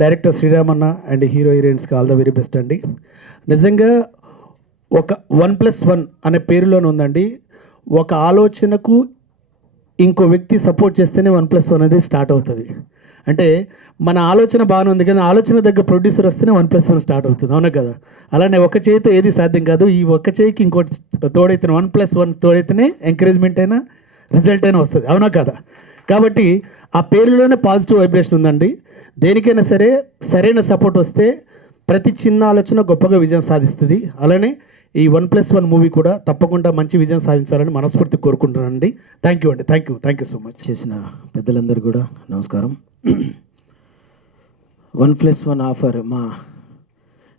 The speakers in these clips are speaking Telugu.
డైరెక్టర్ శ్రీరామన్న అండ్ హీరో హీరోయిన్స్కి ఆల్ ద వెరీ బెస్ట్ అండి. నిజంగా ఒక 1+1 అనే పేరులోనే ఉందండి. ఒక ఆలోచనకు ఇంకో వ్యక్తి సపోర్ట్ చేస్తేనే 1+1 అనేది స్టార్ట్ అవుతుంది. అంటే మన ఆలోచన బాగానే ఉంది కానీ ఆలోచన దగ్గర ప్రొడ్యూసర్ వస్తేనే 1+1 స్టార్ట్ అవుతుంది, అవునా కదా? అలానే ఒక చేయితో ఏది సాధ్యం కాదు. ఈ ఒక్క చేయికి ఇంకోటి తోడైతే 1+1 తోడైతేనే ఎంకరేజ్మెంట్ అయినా రిజల్ట్ అయినా వస్తుంది, అవునా కదా? కాబట్టి ఆ పేరులోనే పాజిటివ్ వైబ్రేషన్ ఉందండి. దేనికైనా సరే సరైన సపోర్ట్ వస్తే ప్రతి చిన్న ఆలోచన గొప్పగా విజయం సాధిస్తుంది. అలానే ఈ 1+1 మూవీ కూడా తప్పకుండా మంచి విజయం సాధించాలని మనస్ఫూర్తి కోరుకుంటున్నానండి. థ్యాంక్ యూ అండి, థ్యాంక్ యూ సో మచ్. చేసిన పెద్దలందరూ కూడా నమస్కారం. 1+1 ఆఫర్ మా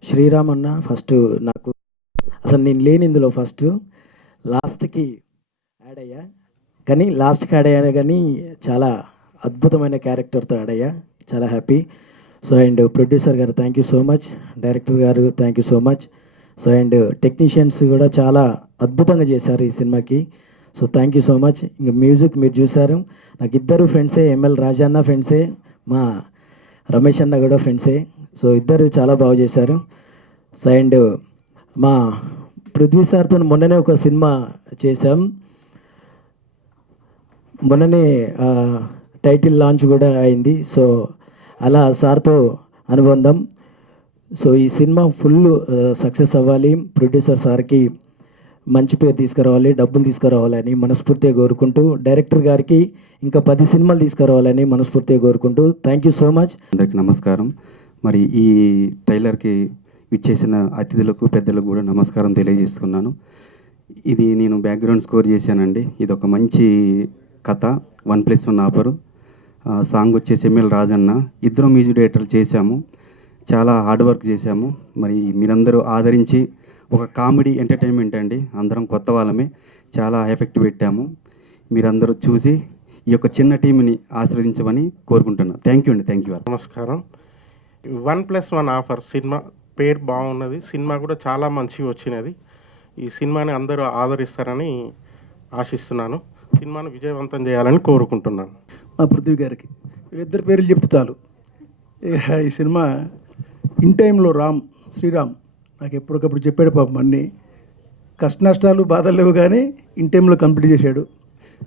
శ్రీరామ్ అన్న ఫస్ట్ నాకు అసలు నేను లేని ఇందులో ఫస్ట్ లాస్ట్కి యాడ్ అయ్యా, కానీ లాస్ట్కి యాడ్ అయ్యా కానీ చాలా అద్భుతమైన క్యారెక్టర్తో యాడ్ అయ్యా, చాలా హ్యాపీ. సో అండ్ ప్రొడ్యూసర్ గారు thank you so much, director గారు thank you so much. So and technicians కూడా చాలా అద్భుతంగా చేశారు ఈ సినిమాకి. So thank you so much. ఇంకా మ్యూజిక్ మీరు చూసారు, నాకు ఇద్దరు ఫ్రెండ్సే, ఎంఎల్ రాజా అన్న ఫ్రెండ్సే, మా రమేష్ అన్న కూడా ఫ్రెండ్సే. సో ఇద్దరు చాలా బాగా చేశారు. సో అండ్ మా పృథ్వీ సార్తో మొన్ననే ఒక సినిమా చేశాం, మొన్ననే టైటిల్ లాంచ్ కూడా అయింది. సో అలా సార్తో అనుబంధం. సో ఈ సినిమా ఫుల్ సక్సెస్ అవ్వాలి, ప్రొడ్యూసర్ సార్కి మంచి పేరు తీసుకురావాలి, డబ్బులు తీసుకురావాలని మనస్ఫూర్తిగా కోరుకుంటూ, డైరెక్టర్ గారికి ఇంకా 10 సినిమాలు తీసుకురావాలని మనస్ఫూర్తిగా కోరుకుంటూ థ్యాంక్ యూ సో మచ్. అందరికీ నమస్కారం. మరి ఈ ట్రైలర్కి విచ్చేసిన అతిథులకు పెద్దలకు కూడా నమస్కారం తెలియజేస్తున్నాను. ఇది నేను బ్యాక్గ్రౌండ్ స్కోర్ చేశానండి. ఇది ఒక మంచి కథ, 1+1 ఆఫరు. సాంగ్ వచ్చేసి ఎంఎల్ రాజన్న. ఇద్దరు మ్యూజిక్ డైరెక్టర్లు చేశాము, చాలా హార్డ్ వర్క్ చేశాము. మరి మీరందరూ ఆదరించి ఒక కామెడీ ఎంటర్టైన్మెంట్ అండి, అందరం కొత్త వాళ్ళమే, చాలా ఎఫెక్ట్ పెట్టాము. మీరందరూ చూసి ఈ యొక్క చిన్న టీంని ఆశీర్వదించమని కోరుకుంటున్నాను. థ్యాంక్ యూ అండి, థ్యాంక్ యూ. నమస్కారం. 1+1 ఆఫర్ సినిమా పేరు బాగున్నది, సినిమా కూడా చాలా మంచిగా వచ్చినది. ఈ సినిమాని అందరూ ఆదరిస్తారని ఆశిస్తున్నాను. సినిమాను విజయవంతం చేయాలని కోరుకుంటున్నాను. మా పృథ్వీ గారికి వీళ్ళిద్దరు పేర్లు చెప్తే చాలు. ఈ సినిమా ఇన్ టైంలో శ్రీరామ్ నాకు ఎప్పటికప్పుడు చెప్పాడు పాపం. అన్నీ కష్ట నష్టాలు బాధలు లేవు కానీ ఇన్ టైంలో కంప్లీట్ చేశాడు.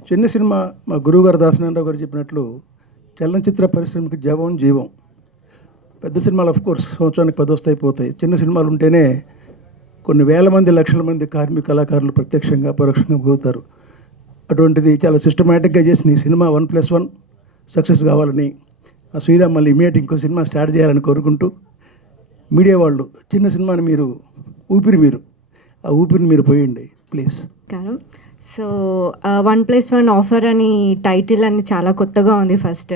చిన్న సినిమా మా గురువుగారు దాసనారాయణరావు గారు చెప్పినట్లు చలనచిత్ర పరిశ్రమకి జీవం. పెద్ద సినిమాలు కోర్స్ సంవత్సరానికి 10 వస్తాయి పోతాయి. చిన్న సినిమాలు ఉంటేనే కొన్ని వేల మంది లక్షల మంది కార్మిక కళాకారులు ప్రత్యక్షంగా పరోక్షంగా పోతారు. అటువంటిది చాలా సిస్టమేటిక్గా చేసిన ఈ సినిమా 1+1 సక్సెస్ కావాలని, ఆ శ్రీరామ్ మళ్ళీ ఇమీడియట్ ఇంకో సినిమా స్టార్ట్ చేయాలని కోరుకుంటూ, మీడియా వాళ్ళు చిన్న సినిమాని మీరు ఆ ఊపిరిని మీరు పోయండి ప్లీజ్. సో 1+1 ఆఫర్ అని టైటిల్ అని చాలా కొత్తగా ఉంది ఫస్ట్,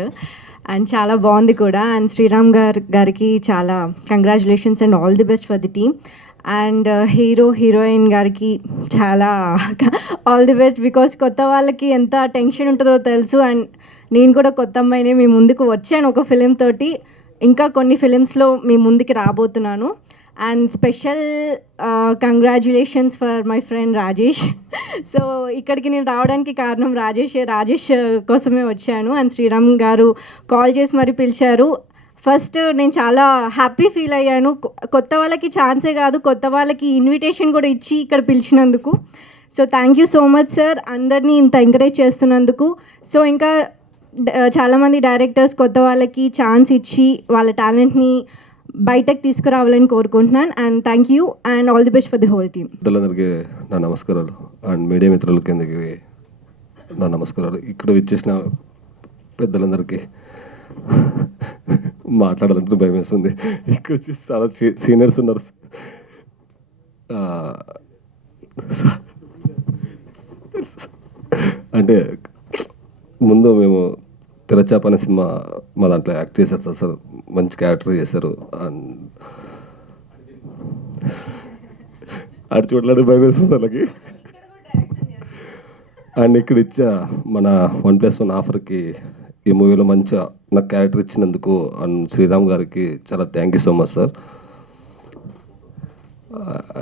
అండ్ చాలా బాగుంది కూడా. అండ్ శ్రీరామ్ గారికి చాలా congratulations and all the best for the team. And heroine గారికి చాలా ఆల్ ది బెస్ట్, బికాజ్ కొత్త వాళ్ళకి ఎంత టెన్షన్ ఉంటుందో తెలుసు. అండ్ నేను కూడా కొత్త అమ్మాయిని మీ ముందుకు వచ్చాను ఒక ఫిలిం తోటి, ఇంకా కొన్ని ఫిలిమ్స్లో మీ ముందుకి రాబోతున్నాను. And special congratulations for my friend Rajesh. So ఇక్కడికి నేను రావడానికి కారణం రాజేష్ కోసమే వచ్చాను. అండ్ శ్రీరామ్ గారు కాల్ చేసి మరి పిలిచారు. ఫస్ట్ నేను చాలా హ్యాపీ ఫీల్ అయ్యాను, కొత్త వాళ్ళకి ఛాన్సే కాదు కొత్త వాళ్ళకి ఇన్విటేషన్ కూడా ఇచ్చి ఇక్కడ పిలిచినందుకు. So thank you so much sir, అందరినీ ఇంత ఎంకరేజ్ చేస్తున్నందుకు. సో ఇంకా చాలామంది డైరెక్టర్స్ కొత్త వాళ్ళకి ఛాన్స్ ఇచ్చి వాళ్ళ టాలెంట్ని బయటకు తీసుకురావాలని కోరుకుంటున్నాను. And thank you and all the best for the whole team. పెద్దలందరికీ నా నమస్కారాలు అండ్ మీడియా మిత్రులకి నా నమస్కారాలు. ఇక్కడ విచ్చేసిన పెద్దలందరికీ మాట్లాడాలంటే భయం వేస్తుంది. ఇక్కడ వచ్చి చాలా సీనియర్స్ ఉన్నారు. అంటే ముందు మేము తెరచాప అనే సినిమా మా దాంట్లో యాక్ట్ చేశారు సార్, మంచి క్యారెక్టర్ చేశారు. అండ్ అటు చూడలేడు భయం వేస్తుంది వాళ్ళకి. అండ్ ఇక్కడ ఇచ్చా మన 1+1 ఆఫర్కి ఈ మూవీలో మంచిగా నాకు క్యారెక్టర్ ఇచ్చినందుకు అండ్ శ్రీరామ్ గారికి చాలా thank you so much sir.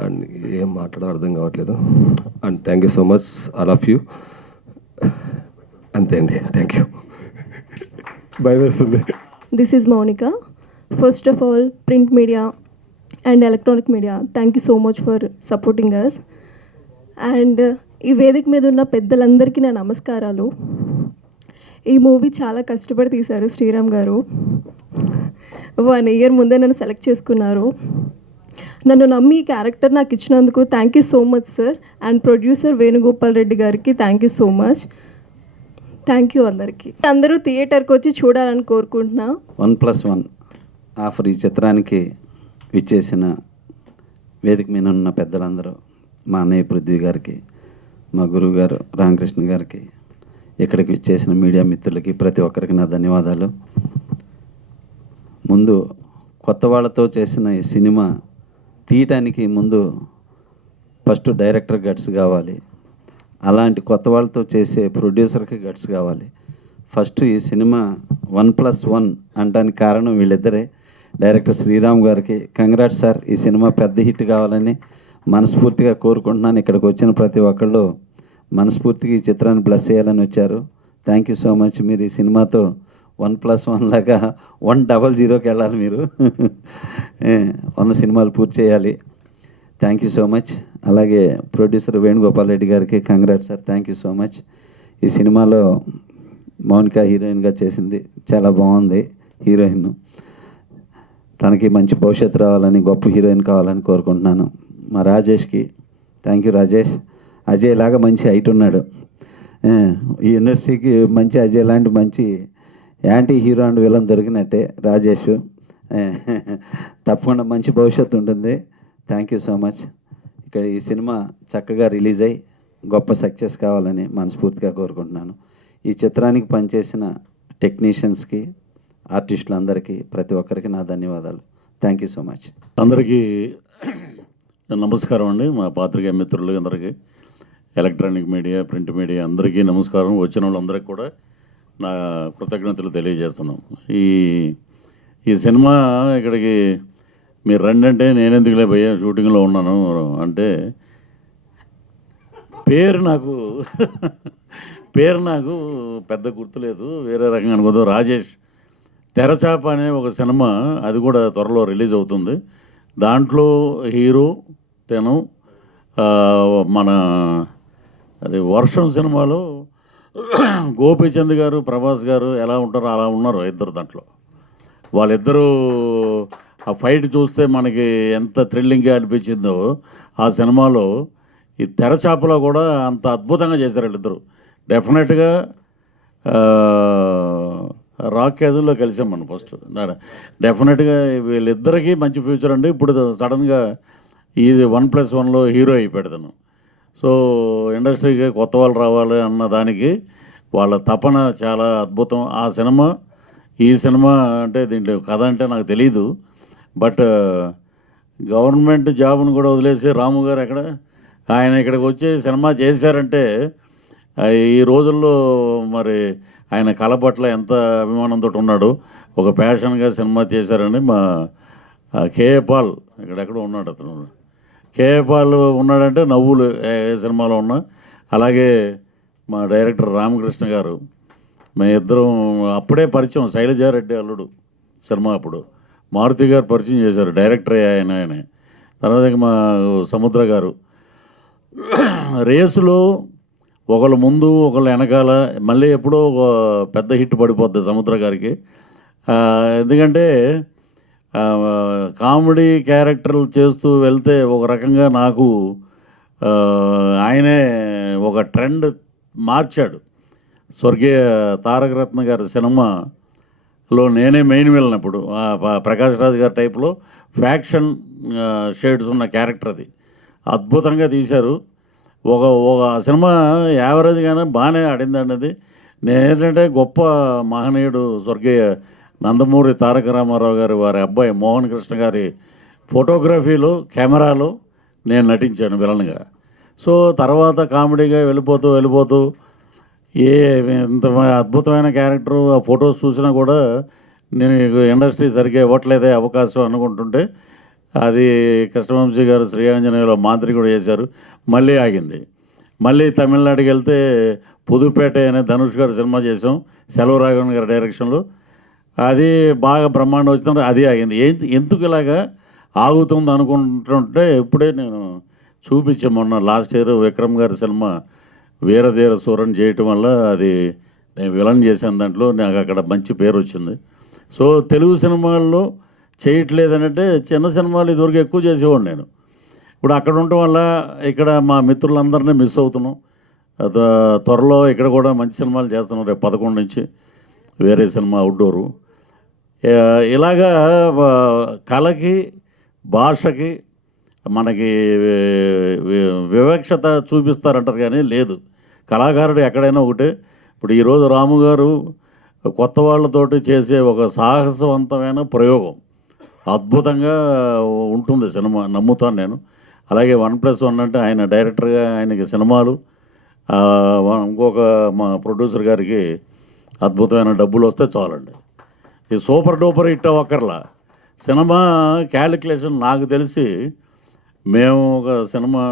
And ఏం మాట్లాడాలో అర్థం కావట్లేదు. And thank you so much, I love you. అంతే అండి, థ్యాంక్ యూ. భయం వేస్తుంది. This is Monica First of all, print media and electronic media, thank you so much for supporting us. And ఈ వేదిక మీద ఉన్న పెద్దలందరికీ నా నమస్కారాలు. ఈ మూవీ చాలా కష్టపడి తీశారు శ్రీరామ్ గారు. 1 year ముందే నన్ను సెలెక్ట్ చేసుకున్నారు. నన్ను నమ్మి ఈ క్యారెక్టర్ నాకు ఇచ్చినందుకు thank you so much sir. And producer Venugopal Reddy గారికి thank you so much. Thank you అందరికీ. అందరూ థియేటర్కి వచ్చి చూడాలని కోరుకుంటున్నా. 1+1 ఆఫర్ ఈ చిత్రానికి విచ్చేసిన వేదిక మీద ఉన్న పెద్దలందరూ, మా అన్నయ్య పృథ్వీ గారికి, మా గురువు గారు రామకృష్ణ గారికి, ఇక్కడికి విచ్చేసిన మీడియా మిత్రులకి ప్రతి ఒక్కరికి నా ధన్యవాదాలు. ముందు కొత్త వాళ్ళతో చేసిన ఈ సినిమా తీయటానికి ముందు ఫస్ట్ డైరెక్టర్ గట్స్ కావాలి, అలాంటి కొత్త వాళ్ళతో చేసే ప్రొడ్యూసర్కి గట్స్ కావాలి. ఫస్ట్ ఈ సినిమా 1+1 అనడానికి కారణం వీళ్ళిద్దరే. డైరెక్టర్ శ్రీరామ్ గారికి కంగ్రాట్స్ సార్, ఈ సినిమా పెద్ద హిట్ కావాలని మనస్ఫూర్తిగా కోరుకుంటున్నాను. ఇక్కడికి వచ్చిన ప్రతి ఒక్కళ్ళు మనస్ఫూర్తిగా ఈ చిత్రాన్ని బ్లెస్ చేయాలని వచ్చారు. Thank you so much. మీరు ఈ సినిమాతో 1+1 లాగా 100కి వెళ్ళాలి. మీరు 100 సినిమాలు పూర్తి చేయాలి. Thank you so much. అలాగే ప్రొడ్యూసర్ వేణుగోపాల్ రెడ్డి గారికి congrats sir, thank you so much. ఈ సినిమాలో మౌనిక హీరోయిన్గా చేసింది, చాలా బాగుంది హీరోయిన్. తనకి మంచి భవిష్యత్తు రావాలని, గొప్ప హీరోయిన్ కావాలని కోరుకుంటున్నాను. మా రాజేష్కి థ్యాంక్ యూ రాజేష్. అజయ్ లాగా మంచి హైట్ ఉన్నాడు. ఈ ఇండస్ట్రీకి మంచి అజయ్ లాంటి మంచి యాంటీ హీరో అండ్ విలన్ దొరికినట్టే రాజేష్. తప్పకుండా మంచి భవిష్యత్తు ఉంటుంది. Thank you so much. ఇక్కడ ఈ సినిమా చక్కగా రిలీజ్ అయ్యి గొప్ప సక్సెస్ కావాలని మనస్ఫూర్తిగా కోరుకుంటున్నాను. ఈ చిత్రానికి పనిచేసిన టెక్నీషియన్స్కి, ఆర్టిస్టులందరికీ, ప్రతి ఒక్కరికి నా ధన్యవాదాలు. Thank you so much. అందరికీ నమస్కారం అండి. మా పాత్రికేయ మిత్రులు అందరికీ, ఎలక్ట్రానిక్ మీడియా, ప్రింట్ మీడియా అందరికీ నమస్కారం. వచ్చిన వాళ్ళందరికీ కూడా నా కృతజ్ఞతలు తెలియజేస్తున్నాం. ఈ సినిమా ఇక్కడికి మీరు రండి అంటే నేనెందుకులే భయ్యా షూటింగ్లో ఉన్నాను అంటే, పేరు నాకు పెద్ద గుర్తులేదు, వేరే రకంగా అనుకోదు. రాజేష్ తెరచాప అనే ఒక సినిమా, అది కూడా త్వరలో రిలీజ్ అవుతుంది. దాంట్లో హీరో తను మన అది వర్షం సినిమాలో గోపీచంద్ గారు, ప్రభాస్ గారు ఎలా ఉంటారో అలా ఉన్నారు ఇద్దరు. దాంట్లో వాళ్ళిద్దరూ ఆ ఫైట్ చూస్తే మనకి ఎంత థ్రిల్లింగ్గా అనిపించిందో, ఆ సినిమాలో ఈ తెరచాపలో కూడా అంత అద్భుతంగా చేశారు వీళ్ళిద్దరు. డెఫినెట్గా రాక్ కేజుల్లో కలిసాం మనం ఫస్ట్. డెఫినెట్గా వీళ్ళిద్దరికీ మంచి ఫ్యూచర్ అండి. ఇప్పుడు సడన్గా ఈ 1+1లో హీరో అయిపోయాడు. సో ఇండస్ట్రీకి కొత్త వాళ్ళు రావాలి అన్న దానికి వాళ్ళ తపన చాలా అద్భుతం. ఆ సినిమా, ఈ సినిమా అంటే దీంట్లో కథ అంటే నాకు తెలీదు, బట్ గవర్నమెంట్ జాబ్ను కూడా వదిలేసి రాము గారు ఆయన ఇక్కడికి వచ్చి సినిమా చేశారంటే, ఈ రోజుల్లో మరి ఆయన కళ పట్ల ఎంత అభిమానంతో ఉన్నాడు. ఒక ప్యాషన్గా సినిమా చేశారని మా కేఏ పాల్ ఇక్కడెక్కడ ఉన్నాడు. అతను కేఏ పాల్ ఉన్నాడంటే నవ్వులు ఏ సినిమాలో ఉన్నా. అలాగే మా డైరెక్టర్ రామకృష్ణ గారు, మేము ఇద్దరం అప్పుడే పరిచయం. శైలజారెడ్డి అల్లుడు సినిమా అప్పుడు మారుతి గారు పరిచయం చేశారు, డైరెక్టర్ ఆయనే. తర్వాత మా సముద్ర గారు రేసులో ఒకళ్ళు ముందు ఒకళ్ళు వెనకాల, మళ్ళీ ఎప్పుడో ఒక పెద్ద హిట్ పడిపోద్ది సముద్ర గారికి. ఎందుకంటే కామెడీ క్యారెక్టర్లు చేస్తూ వెళ్తే ఒక రకంగా నాకు ఆయనే ఒక ట్రెండ్ మార్చాడు. స్వర్గీయ తారకరత్న గారి సినిమాలో నేనే మెయిన్ వెళ్ళినప్పుడు ప్రకాష్ రాజ్ గారి టైప్లో ఫ్యాక్షన్ షేడ్స్ ఉన్న క్యారెక్టర్ అది అద్భుతంగా తీశారు. ఒక సినిమా యావరేజ్గానే బాగానే ఆడిందండి అది. నేనేంటంటే గొప్ప మహనీయుడు స్వర్గీయ నందమూరి తారక రామారావు గారి వారి అబ్బాయి మోహన్ కృష్ణ గారి ఫోటోగ్రఫీలో, కెమెరాలో నేను నటించాను విలన్గా. సో తర్వాత కామెడీగా వెళ్ళిపోతూ ఇంత అద్భుతమైన క్యారెక్టరు, ఆ ఫొటోస్ చూసినా కూడా నేను ఇండస్ట్రీ సరిగ్గా ఇవ్వట్లేదే అవకాశం అనుకుంటుంటే, అది కృష్ణవంశీ గారు శ్రీయాంజనేయులో మాదిరి కూడా చేశారు, మళ్ళీ ఆగింది. మళ్ళీ తమిళనాడుకి వెళ్తే పుదుపేట అనే ధనుష్ గారు సినిమా చేసాం, సెలవు రాఘవన్ గారి డైరెక్షన్లో. అది బాగా బ్రహ్మాండం వచ్చిన అది ఆగింది. ఎందుకు ఇలాగా ఆగుతుంది అనుకుంటుంటే ఇప్పుడే నేను చూపించాను మొన్న లాస్ట్ ఇయర్ విక్రమ్ గారి సినిమా వీరధీర సూరన్ చేయటం వల్ల అది నేను విలన్ చేశాను, దాంట్లో నాకు అక్కడ మంచి పేరు వచ్చింది. సో తెలుగు సినిమాల్లో చేయట్లేదనంటే చిన్న సినిమాలు ఇదివరకు ఎక్కువ చేసేవాడు నేను. ఇప్పుడు అక్కడ ఉండటం వల్ల ఇక్కడ మా మిత్రులందరినీ మిస్ అవుతున్నాం. త్వరలో ఇక్కడ కూడా మంచి సినిమాలు చేస్తున్నాం. రేపు 11 నుంచి వేరే సినిమా అవుట్డోరు. ఇలాగా కళకి భాషకి మనకి వివక్షత చూపిస్తారంటారు కానీ లేదు. కళాకారుడు ఎక్కడైనా ఒకటే. ఇప్పుడు ఈరోజు రాము గారు కొత్త వాళ్ళతోటి చేసే ఒక సాహసవంతమైన ప్రయోగం అద్భుతంగా ఉంటుంది సినిమా, నమ్ముతాను నేను. అలాగే 1+1 అంటే ఆయన డైరెక్టర్గా ఆయనకి సినిమాలు, ఇంకొక మా ప్రొడ్యూసర్ గారికి అద్భుతమైన డబ్బులు వస్తే చాలండి. ఈ సూపర్ డూపర్ హిట్ అవ్వక్కర్లా. సినిమా క్యాలిక్యులేషన్ నాకు తెలిసి మేము ఒక సినిమా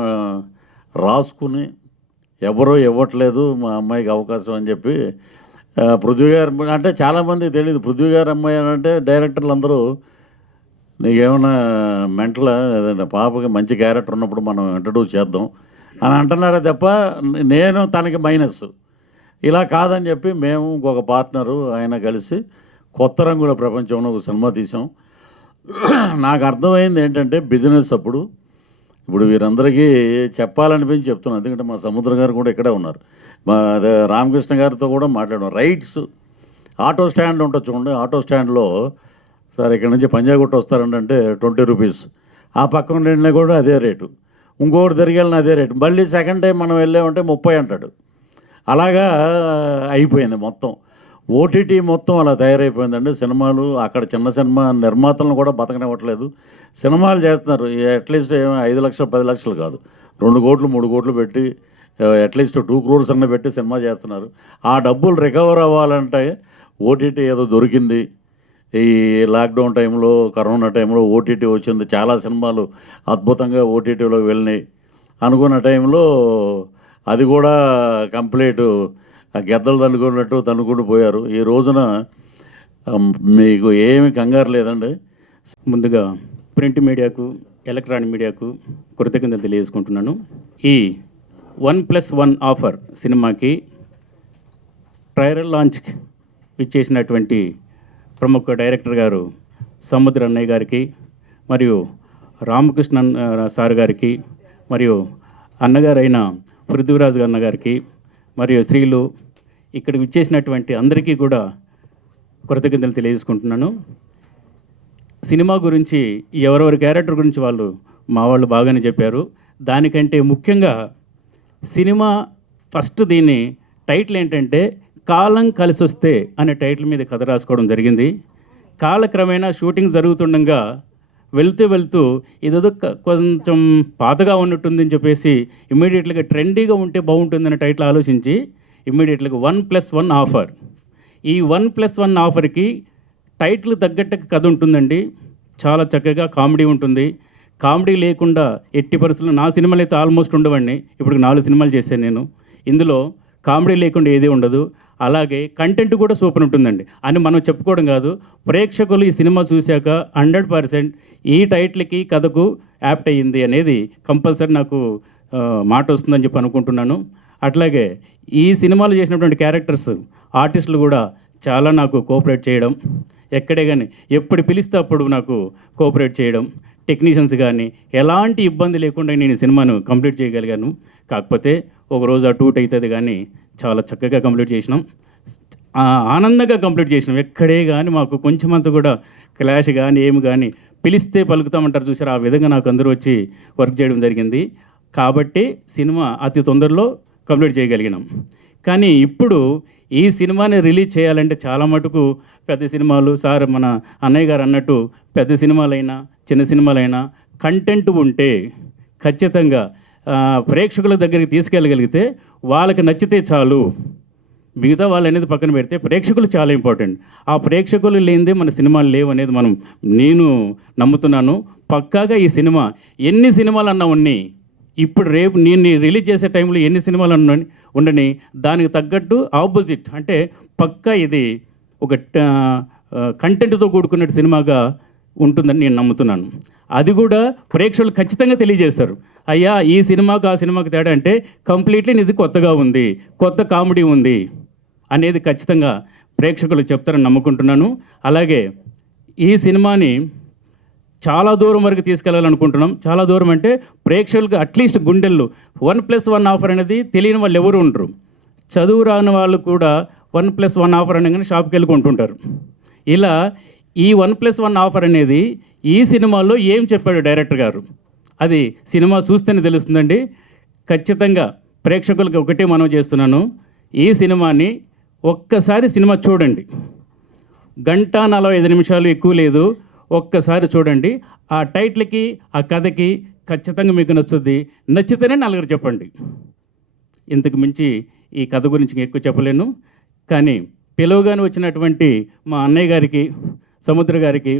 రాసుకుని ఎవరో ఇవ్వట్లేదు మా అమ్మాయికి అవకాశం అని చెప్పి పృథ్వీ గారు అంటే చాలామందికి తెలియదు. పృథ్వీ గారు అమ్మాయి అని అంటే డైరెక్టర్లు అందరూ నీకేమైనా మెంటల్ ఏదైనా పాపకి మంచి క్యారెక్టర్ ఉన్నప్పుడు మనం ఇంట్రడ్యూస్ చేద్దాం అని అంటున్నారే తప్ప నేను తనకి మైనస్ ఇలా కాదని చెప్పి మేము ఇంకొక పార్ట్నరు ఆయన కలిసి కొత్త రంగుల ప్రపంచంలో ఒక సినిమా తీసాం. నాకు అర్థమైంది ఏంటంటే బిజినెస్ అప్పుడు ఇప్పుడు వీరందరికీ చెప్పాలనిపించి చెప్తున్నాను, ఎందుకంటే మా సముద్ర గారు కూడా ఇక్కడే ఉన్నారు. మా రామకృష్ణ గారితో కూడా మాట్లాడాం. రైట్స్ ఆటో స్టాండ్ ఉంటుంది చూడండి, ఆటో స్టాండ్లో సార్ ఇక్కడ నుంచి పంజాగుట్ట వస్తారంటే 20 రూపీస్, ఆ పక్కన వెళ్ళినా కూడా అదే రేటు, ఇంకోటి తిరిగి వెళ్ళిన అదే రేటు, మళ్ళీ సెకండ్ టైం మనం వెళ్ళామంటే 30 అంటాడు. అలాగా అయిపోయింది మొత్తం. ఓటీటీ మొత్తం అలా తయారైపోయిందండి. సినిమాలు అక్కడ చిన్న సినిమా నిర్మాతలను కూడా బతకనివ్వట్లేదు. సినిమాలు చేస్తున్నారు అట్లీస్ట్ 5 లక్షలు 10 లక్షలు కాదు, 2 కోట్లు 3 కోట్లు పెట్టి అట్లీస్ట్ 2 crores అన్న పెట్టి సినిమా చేస్తున్నారు. ఆ డబ్బులు రికవర్ అవ్వాలంటే ఓటీటీ ఏదో దొరికింది. ఈ లాక్డౌన్ టైంలో కరోనా టైంలో ఓటీటీ వచ్చింది, చాలా సినిమాలు అద్భుతంగా ఓటీటీలోకి వెళ్ళినాయి. అనుకున్న టైంలో అది కూడా కంప్లీట్ గెద్దలు తన్నుకున్నట్టు తన్నుకుంటూ పోయారు. ఈ రోజున మీకు ఏమి కంగారు లేదండి. ముందుగా ప్రింట్ మీడియాకు, ఎలక్ట్రానిక్ మీడియాకు కృతజ్ఞతలు తెలియజేసుకుంటున్నాను. ఈ 1+1 ఆఫర్ సినిమాకి ట్రయల్ లాంచ్ ఇచ్చేసినటువంటి ప్రముఖ డైరెక్టర్ గారు సముద్ర అన్నయ్య గారికి, మరియు రామకృష్ణ సార్ గారికి, మరియు అన్నగారైన పృథ్వీరాజ్ అన్న గారికి, మరియు స్త్రీలు ఇక్కడికి ఇచ్చేసినటువంటి అందరికీ కూడా కృతజ్ఞతలు తెలియజేసుకుంటున్నాను. సినిమా గురించి ఎవరెవరి క్యారెక్టర్ గురించి మా వాళ్ళు బాగానే చెప్పారు. దానికంటే ముఖ్యంగా సినిమా ఫస్ట్ దీని టైటిల్ ఏంటంటే కాలం కలిసి వస్తే అనే టైటిల్ మీద కథ రాసుకోవడం జరిగింది. కాలక్రమేణా షూటింగ్ జరుగుతుండగా వెళ్తూ ఇదేదో కొంచెం పాతగా ఉన్నట్టుందని చెప్పేసి ఇమ్మీడియట్గా ట్రెండీగా ఉంటే బాగుంటుందనే టైటిల్ ఆలోచించి ఇమ్మీడియట్గా 1+1 ఆఫర్. ఈ 1+1 ఆఫర్కి టైటిల్ తగ్గట్టు కథ ఉంటుందండి. చాలా చక్కగా కామెడీ ఉంటుంది. కామెడీ లేకుండా ఎట్టి పరిస్థితుల్లో నా సినిమాలు అయితే ఆల్మోస్ట్ ఉండవండి. ఇప్పుడు 4 సినిమాలు చేశాను నేను. ఇందులో కామెడీ లేకుండా ఏదీ ఉండదు. అలాగే కంటెంట్ కూడా సూపర్ ఉంటుందండి అని మనం చెప్పుకోవడం కాదు, ప్రేక్షకులు ఈ సినిమా చూశాక 100% ఈ టైటిల్కి కథకు యాప్ట్ అయ్యింది అనేది కంపల్సరీ నాకు మాట వస్తుందని చెప్పి అనుకుంటున్నాను. అట్లాగే ఈ సినిమాలో చేసినటువంటి క్యారెక్టర్స్ ఆర్టిస్టులు కూడా చాలా నాకు కోఆపరేట్ చేయడం, ఎక్కడే కానీ ఎప్పుడు పిలిస్తే అప్పుడు నాకు కోఆపరేట్ చేయడం, టెక్నీషియన్స్ కానీ ఎలాంటి ఇబ్బంది లేకుండా నేను సినిమాను కంప్లీట్ చేయగలిగాను. కాకపోతే ఒకరోజు అటు ఇటు అవుతుంది కానీ చాలా చక్కగా కంప్లీట్ చేసినాం, ఆనందంగా కంప్లీట్ చేసినాం. ఎక్కడే కానీ మాకు కొంచెమంత కూడా క్లాష్ కానీ ఏమి కానీ పిలిస్తే పలుకుతామంటారు చూసారు, ఆ విధంగా నాకు అందరూ వచ్చి వర్క్ చేయడం జరిగింది. కాబట్టి సినిమా అతి తొందరలో కంప్లీట్ చేయగలిగినాం. కానీ ఇప్పుడు ఈ సినిమాని రిలీజ్ చేయాలంటే చాలా మటుకు పెద్ద సినిమాలు, సార్ మన అన్నయ్య గారు అన్నట్టు పెద్ద సినిమాలైనా చిన్న సినిమాలైనా కంటెంట్ ఉంటే ఖచ్చితంగా ప్రేక్షకుల దగ్గరికి తీసుకెళ్ళగలిగితే వాళ్ళకి నచ్చితే చాలు, మిగతా వాళ్ళు అనేది పక్కన పెడితే ప్రేక్షకులు చాలా ఇంపార్టెంట్. ఆ ప్రేక్షకులు లేనిదే మన సినిమాలు లేవు అనేది నేను నమ్ముతున్నాను. పక్కాగా ఈ సినిమా ఎన్ని సినిమాలు అన్నా ఉన్నాయి, ఇప్పుడు రేపు నేను రిలీజ్ చేసే టైంలో ఎన్ని సినిమాలు ఉండని దానికి తగ్గట్టు ఆపోజిట్ అంటే పక్కా ఇది ఒక కంటెంట్తో కూడుకున్న సినిమాగా ఉంటుందని నేను నమ్ముతున్నాను. అది కూడా ప్రేక్షకులు ఖచ్చితంగా తెలియజేస్తారు, అయ్యా ఈ సినిమాకు ఆ సినిమాకు తేడా అంటే కంప్లీట్లీ ఇది కొత్తగా ఉంది, కొత్త కామెడీ ఉంది అనేది ఖచ్చితంగా ప్రేక్షకులు చెప్తారని నమ్ముకుంటున్నాను. అలాగే ఈ సినిమాని చాలా దూరం వరకు తీసుకెళ్లాలనుకుంటున్నాం. చాలా దూరం అంటే ప్రేక్షకులకు అట్లీస్ట్ గుండెల్లో 1+1 ఆఫర్ అనేది తెలియని వాళ్ళు ఎవరు ఉండరు. చదువు రాని వాళ్ళు కూడా 1+1 ఆఫర్ అనగానే షాప్కి వెళ్ళి కొంటుంటారు. ఇలా ఈ 1+1 ఆఫర్ అనేది ఈ సినిమాలో ఏం చెప్పాడు డైరెక్టర్ గారు, అది సినిమా చూస్తేనే తెలుస్తుందండి. ఖచ్చితంగా ప్రేక్షకులకు ఒకటే మనం చేస్తున్నాను, ఈ సినిమాని ఒక్కసారి సినిమా చూడండి. 1:45 ఎక్కువ లేదు, ఒక్కసారి చూడండి. ఆ టైటిల్కి ఆ కథకి ఖచ్చితంగా మీకు నచ్చుద్ది. నచ్చితేనే నలుగురు చెప్పండి. ఇంతకు మించి ఈ కథ గురించి ఎక్కువ చెప్పలేను. కానీ పిలువగానే వచ్చినటువంటి మా అన్నయ్య గారికి, సముద్ర గారికి